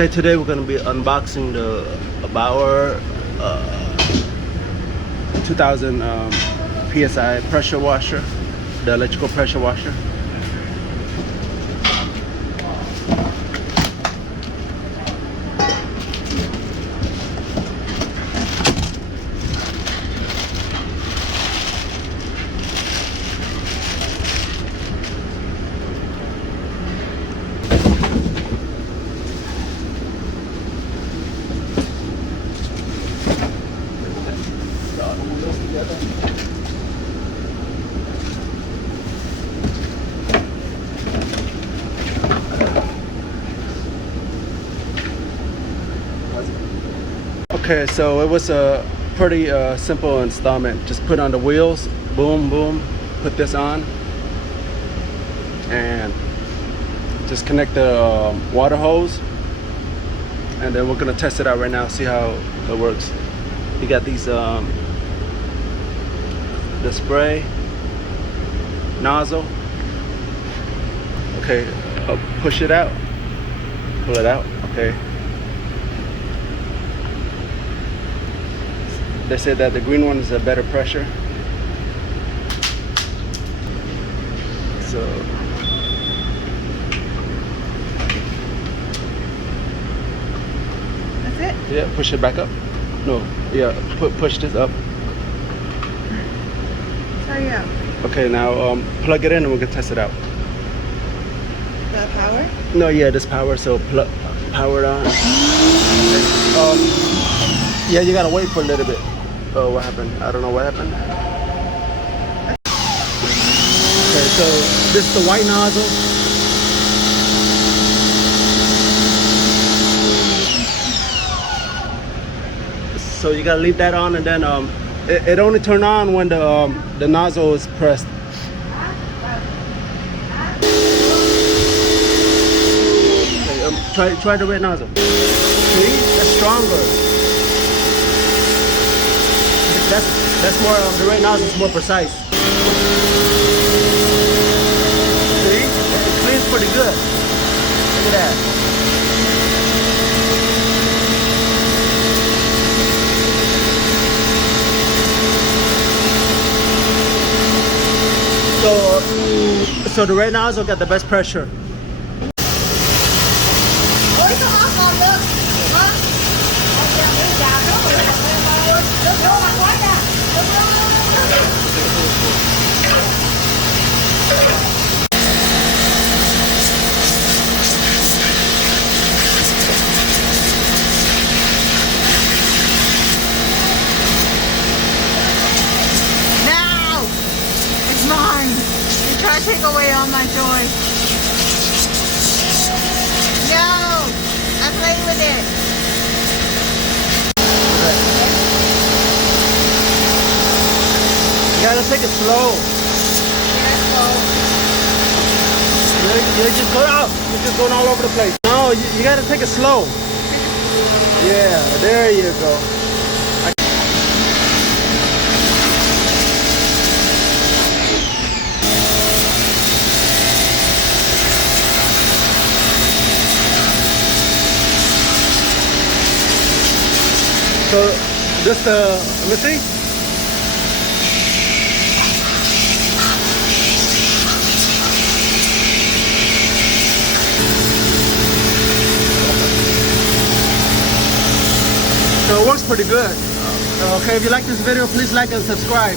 Okay, today we're gonna be unboxing the Bauer 2000 PSI pressure washer, the electrical pressure washer. Okay, so it was a pretty simple installment. Just put on the wheels, boom, boom, put this on, and just connect the water hose, and then we're gonna test it out right now, see how it works. You got these, the spray nozzle. Okay, push it out, pull it out, okay. They said that the green one is a better pressure. So that's it? yeah, push it back up. No, yeah, push this up. Sorry, out. Okay, now plug it in and we're gonna test it out. The power? No, yeah, this power, so power it on. Yeah, you gotta wait for a little bit. Oh, what happened? I don't know what happened. Okay, so this is the white nozzle. So you gotta leave that on, and then it only turn on when the nozzle is pressed. Okay, try the red nozzle. See, that's stronger. That's more. The red nozzle is more precise. See, it cleans pretty good. Look at that. So the red nozzle got the best pressure. Now! It's mine! You try to take away all my joy. No! I'm playing with it. You gotta take it slow. You're just going out. You're just going all over the place. No, you gotta take it slow. Yeah, there you go. So just let me see. So it works pretty good. Okay, if you like this video, please like and subscribe.